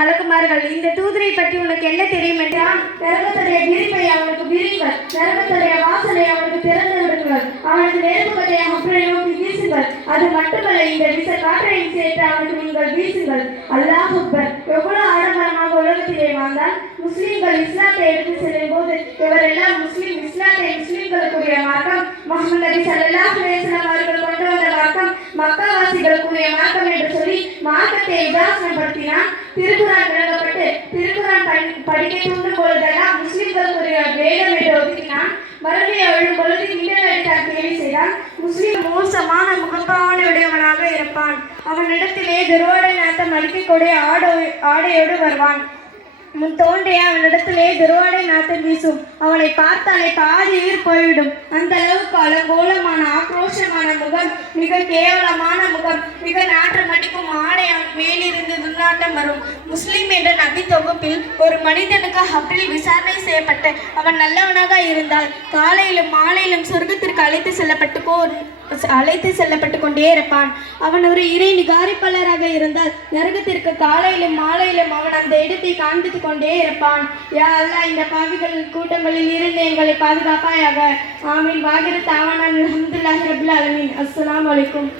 மலக்குமார்கள். இந்த தூதரை பற்றி உனக்கு என்ன தெரியும் என்றால், நரகத்துடைய விரிப்பை அவனுக்கு விரிங்கள், நரகத்துடைய வாசலை அவனுக்கு திறந்து விடுங்கள், அவனுக்கு நெருப்புகளை அவரை நோக்கி வீசுங்கள், அது மட்டுமல்ல இந்த விச காற்றையும் சேர்த்து அவனுக்கு நீங்கள் வீசுங்கள். அல்லாஹ் அக்பர். எவ்வளவு ஆடம்பரமாக உலகத்திலே வாழ்ந்தால் முஸ்லிம்கள் இஸ்லாத்தை எடுத்து செல்லும் போது இவரெல்லாம் இஸ்லாத்தை முஸ்லிம்களுக்குரிய மார்க்கம், முஹம்மது நபி ஸல்லல்லாஹு அலைஹி வஸல்லம் அவர்கள் கொண்டு வந்த மார்க்கம் மக்காவாசிகளுக்குரிய மார்க்கம் என்று சொல்லி மார்க்கத்தை உதாசனப்படுத்தினான். திருக்குரான் விளங்கப்பட்டு திருக்குரான் படிக்க தூண்டும் பொழுதெல்லாம் முஸ்லிம்களுக்குரிய வேதம் என்று ஒதுக்கினான். மறுமையை எழும் பொழுது இன்டர்நெட்டால் கேள்வி செய்தான். முஸ்லிம் மோசமான முகப்பாவனையுடையவனாக இருப்பான். அவனிடத்திலே துரோடை நாட்டம் அளிக்கக்கூடிய ஆடையோடு வருவான். முன் தோன்றிய அவனிடத்திலே துருவாடை நாட்டம் வீசும். அவனை பார்த்தாலே பாதி உயிர் போய்விடும். அந்த அளவுக்கு அலங்கோலமான ஆக்ரோஷமான முகம், மிக கேவலமான முகம், மிக நாற்றம் அடிக்கும் ஆடை அவன் மேலிருந்து துர்நாட்டம் வரும். முஸ்லிம் என்ற நபி தொகுப்பில் ஒரு மனிதனுக்கு ஹப்ரில் விசாரணை செய்யப்பட்டு அவன் நல்லவனாக இருந்தால் காலையிலும் மாலையிலும் சொர்க்கத்திற்கு அழைத்து செல்லப்பட்டு கொண்டே இருப்பான். அவன் ஒரு இறை நிகாரிப்பாளராக இருந்தால் நரகத்திற்கு காலையிலும் மாலையிலும் அவன் அந்த இடத்தை காண்பித்து கொண்டே இருப்பான். யா அல்லாஹ், இந்த பாவிகள் கூட்டங்களில் இருந்து எங்களை பாதுகாப்பாயாக. ஆமீன். வாகிர தாவானா அல்ஹம்துலில்லாஹி ரப்பில் ஆலமீன். அஸ்ஸலாமு அலைக்கும்.